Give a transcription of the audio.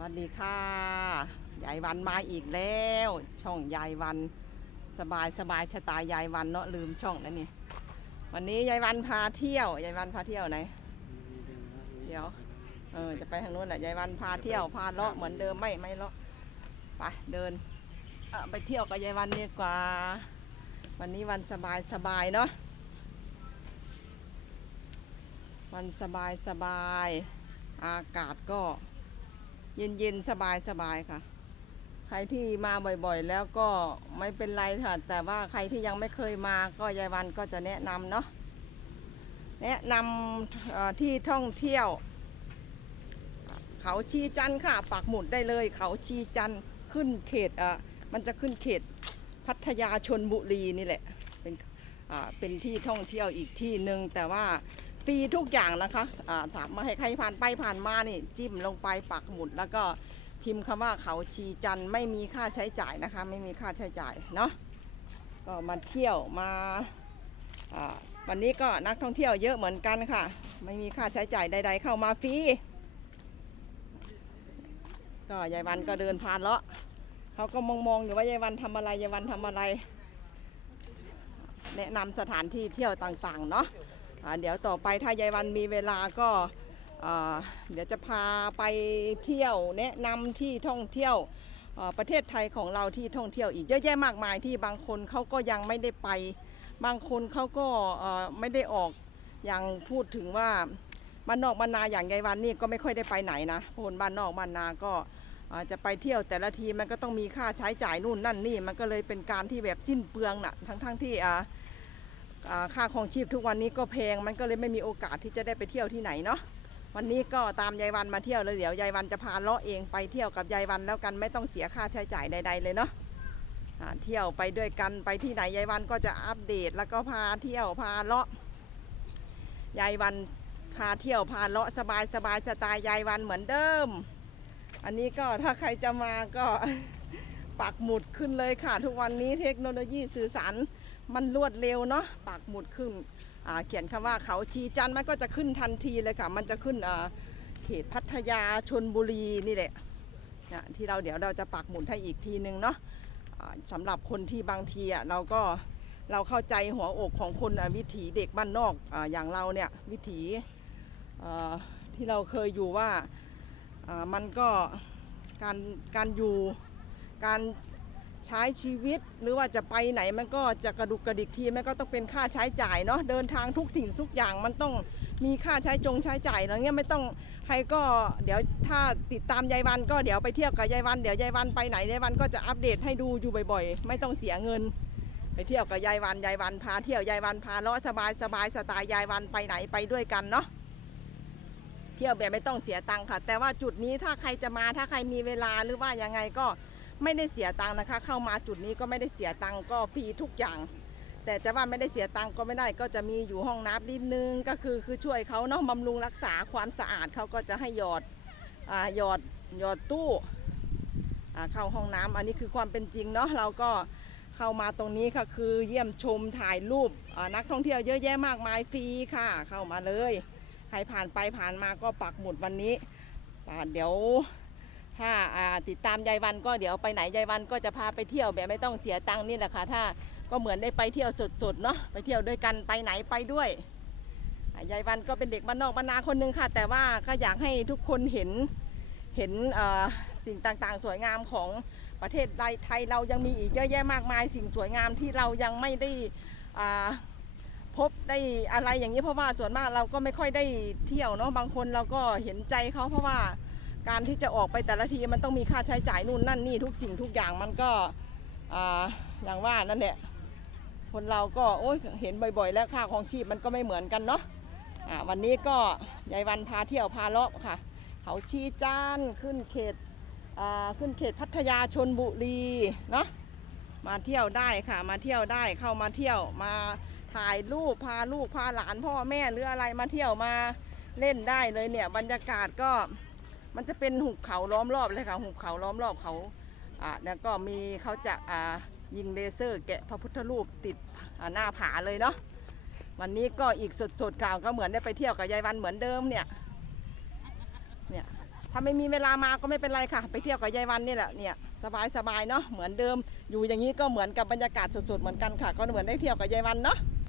วัสดีค่ะยายวันมาอีกแล้ว ช่องยายวัน สบายสบายสไตล์ยายวันเนาะลืมช่องแล้วนี่ วันนี้ยายวันพาเที่ยวยายวันพาเที่ยวไหนเดี๋ยวเออจะไปทางนู้นแหละยายวันพาเที่ยวพาเลาะเหมือนเดิมไม่ไม่เลาะไปเดินเอ่อไปเที่ยวกับยายวันดีกว่า วันนี้วันสบายสบายเนาะวันสบายสบายอากาศก็ เย็นเย็นๆ สบายสบายค่ะ ใครที่มาบ่อยๆ แล้วก็ไม่เป็นไรค่ะ แต่ว่าใครที่ยังไม่เคยมาก็ยายวันก็จะแนะนำเนาะ แนะนำที่ท่องเที่ยว เขาชีจันค่ะ ปักหมุดได้เลย เขาชีจันขึ้นเขตอะมันจะขึ้นเขตพัทยาชนบุรีนี่แหละ เป็นอ่าเป็นที่ท่องเที่ยวอีกที่หนึ่งแต่ว่า ฟรีทุกอย่างนะคะอ่าสามารถให้ใครผ่านไปผ่านมานี่จิ้มลงไปปักหมุด แล้วก็พิมพ์คำว่าเขาชีจันไม่มีค่าใช้จ่ายนะคะ ไม่มีค่าใช้จ่ายเนาะก็มาเที่ยวมาอ่าวันนี้ก็นักท่องเที่ยวเยอะเหมือนกันค่ะ ไม่มีค่าใช้จ่ายใด ๆ เข้ามาฟรีก็ยายวันก็เดินผ่านเลาะเขาก็มองมองๆอยู่ว่ายายวันทำอะไรยายวันทำอะไร แนะนำสถานที่เที่ยวต่างๆเนาะ เดี๋ยวต่อไปถ้ายายวันมีเวลาก็เดี๋ยวจะพาไปเที่ยวแนะนำที่ท่องเที่ยวประเทศไทยของเราที่ท่องเที่ยวอีกเยอะแยะมากมายที่บางคนเขาก็ยังไม่ได้ไป บางคนเขาก็ไม่ได้ออกอย่างพูดถึงว่าบ้านนอกบ้านนาอย่างยายวันนี่ก็ไม่ค่อยได้ไปไหนนะคนบ้านนอกบ้านนาก็จะไปเที่ยวแต่ละทีมันก็ต้องมีค่าใช้จ่ายนู่นนั่นนี่มันก็เลยเป็นการที่แบบสิ้นเปลืองน่ะทั้งทั้งๆที่อ่าอ่า ค่าครองชีพทุกวันนี้ก็แพงมันก็เลยไม่มีโอกาสที่จะได้ไปเที่ยวที่ไหนเนาะวันนี้ก็ตามยายวันมาเที่ยวเลยเดี๋ยวยายวันจะพาเลาะเองไปเที่ยวกับยายวันแล้วกันไม่ต้องเสียค่าใช้จ่ายใด ๆ เลยเนาะเที่ยวไปด้วยกันไปที่ไหนยายวันก็จะอัปเดตแล้วก็พาเที่ยวพาเลาะยายวันพาเที่ยวพาเลาะสบายสบายสไตล์ยายวันเหมือนเดิม อันนี้ก็ถ้าใครจะมาก็ปักหมุดขึ้นเลยค่ะ ทุกวันนี้เทคโนโลยีสื่อสาร มันรวดเร็วเนาะปักหมุดขึ้นเขียนคำว่าเขาชีจันมันก็จะขึ้นทันทีเลยค่ะ มันจะขึ้นเขตพัทยาชนบุรีนี่แหละที่เราเดี๋ยวเราจะปักหมุดให้อีกทีนึงเนาะอ่าสำหรับคนที่บางทีอะเราก็เราเข้าใจหัวอกของคนวิถีเด็กบ้านนอกออย่างเราเนี่ยวิถีที่เราเคยอยู่ว่ามันก็การการอยู่การ ใช้ชีวิตหรือว่าจะไปไหนมันก็จะกระดุกกระดิกทีมันก็ต้องเป็นค่าใช้จ่ายเนาะเดินทางทุกถิ่งทุกอย่างมันต้องมีค่าใช้จงใช้จ่ายอะไรเงี้ยไม่ต้องใครก็เดี๋ยวถ้าติดตามยายวันก็เดี๋ยวไปเที่ยวกับยายวันเดี๋ยวยายวันไปไหนยายวันก็จะอัปเดตให้ดูอยู่บ่อยๆ ไม่ต้องเสียเงิน ไปเที่ยวกับยายวันยายวันพาเที่ยวยายวันพาเลาะสบายสบายสไตล์ยายวันไปไหนไปด้วยกันเนาะเที่ยวแบบไม่ต้องเสียตังค์ค่ะ แต่ว่าจุดนี้ถ้าใครจะมาถ้าใครมีเวลาหรือว่ายังไงก็ ไม่ได้เสียตังค์นะคะ เข้ามาจุดนี้ก็ไม่ได้เสียตังค์ก็ฟรีทุกอย่าง แต่จะว่าไม่ได้เสียตังค์ก็ไม่ได้ก็จะมีอยู่ห้องน้ำนิดนึงก็คือคือช่วยเขาเนาะบำรุงรักษาความสะอาดเขาก็จะให้หยอดอ่าหยอดหยอดตู้อ่าเข้าห้องน้ำอันนี้คือความเป็นจริงเนาะเราก็เข้ามาตรงนี้ก็คือเยี่ยมชมถ่ายรูปอ่านักท่องเที่ยวเยอะแยะมากมายฟรีค่ะ เข้ามาเลยใครผ่านไปผ่านมาก็ปักหมุดวันนี้อ่าเดี๋ยว ถ้าติดตามยายวันก็เดี๋ยวไปไหนยายวันก็จะพาไปเที่ยวแบบไม่ต้องเสียตังค์นี่แหละค่ะ ถ้าก็เหมือนได้ไปเที่ยวสดๆเนาะไปเที่ยวด้วยกันไปไหนไปด้วยยายวันก็เป็นเด็กบ้านนอกบ้านนาคนหนึงค่ะ แต่ว่าก็อยากให้ทุกคนเห็นเห็นสิ่งต่างๆ สวยงามของประเทศไทยไทยเรายังมีอีกเยอะแยะมากมาย สิ่งสวยงามที่เรายังไม่ได้พบได้อะไรอย่างนี้เพราะว่าส่วนมากเราก็ไม่ค่อยได้เที่ยวเนาะบางคนเราก็เห็นใจเขาเพราะว่า การที่จะออกไปแต่ละทีมันต้องมีค่าใช้จ่ายนู่นนั่นนี่ทุกสิ่งทุกอย่างมันก็ออย่างว่านั่นแหละคนเราก็โอ้ยเห็นบ่อย ๆ แล้วค่าของชีพมันก็ไม่เหมือนกันเนาะอ่าวันนี้ก็ยายวันพาเที่ยวพาเลาะค่ะ เขาชีจานขึ้นเขตขึ้นเขตพัทยาชนบุรีเนาะมาเที่ยวได้ค่ะมาเที่ยวได้เข้ามาเที่ยวมาถ่ายรูปพาลูกพาหลานพ่อแม่หรืออะไรมาเที่ยวมาเล่นได้เลยเนี่ยบรรยากาศก็ มันจะเป็นหุบเขาล้อมรอบเลยค่ะหุบเขาล้อมรอบเขาอ่าแล้วก็มีเขาจะอ่ายิงเลเซอร์ แกะพระพุทธรูปติดหน้าผาเลยเนาะวันนี้ก็อีกสดๆค่ะก็เหมือนได้ไปเที่ยวกับยายวันเหมือนเดิมเนี่ยเนี่ยถ้าไม่มีเวลามาก็ไม่เป็นไรค่ะ ไปเที่ยวกับยายวันนี่แหละเนี่ยสบายสบายเนาะเหมือนเดิม อยู่อย่างนี้ก็เหมือนกับบรรยากาศสดๆเหมือนกันค่ะ ก็เหมือนได้เที่ยวกับยายวันเนาะ